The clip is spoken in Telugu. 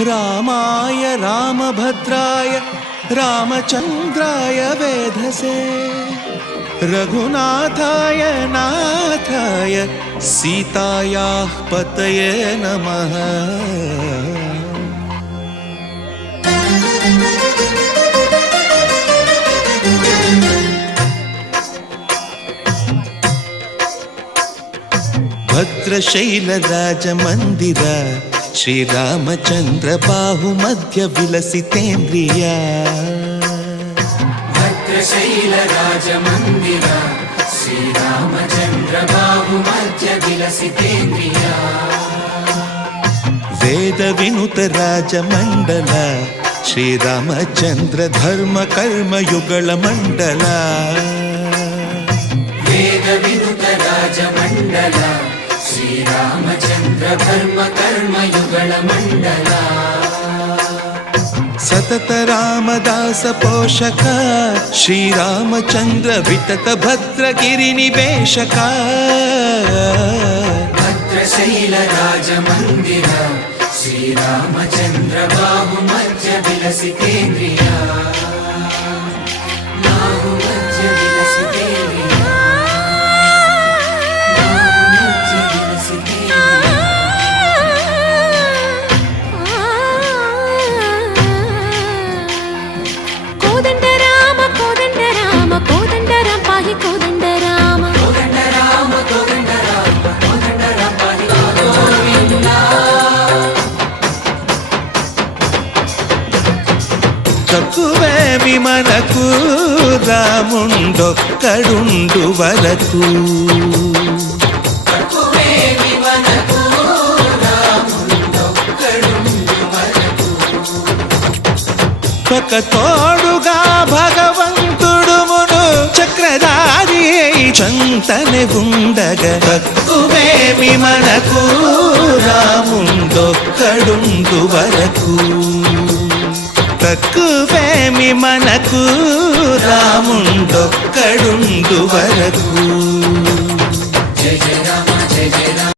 रामाय रामभद्राय रामचन्द्राय वेधसे रघुनाथाय नाथाय सीतायाः पतये नमः। भद्रशैलराजमन्दिर श्रीरामचन्द्र बाहुमध्य विलसितेन्द्रिया। भद्रशैलराजमन्दिर श्रीरामचन्द्र बाहुमध्य विलसितेन्द्रिया। वेदविनुत राजमण्डल श्रीरामचन्द्र धर्म कर्म युगल मण्डल। वेदविनुत राजमण्डल श्रीरामचन्द्र धर्म कर्म युगल मण्डल। सतत रामदास पोषक श्रीरामचन्द्र वितत भद्रगिरिनिवेशक। भद्रशैलराजमन्दिर श्रीरामचन्द्र बाहुमध्य विलसितेन्द्रिया। बाहुमध्य विलसितेन्द्रिया। बाहुमध्य विलसितेन्द्रिया। कोदंड राम पाहि कोदंड राम। कोदंड राम पाहि गोविंद। తక్కువేమి మనకు రాముండొక్కడుండు వరకు. తక్కువేమి మనకు రాముండొక్కడుండు వరకు. ఒక తోడుగా భగవంతుడుమును చక్రధారి చంతనే ఉండగా. తక్కువేమి మనకు రాముండొక్కడుండు వరకు. తక్కువేమి మనకు రాముండొక్కడుండు వరకు. జయ జయ రామ జయ జయ రామ.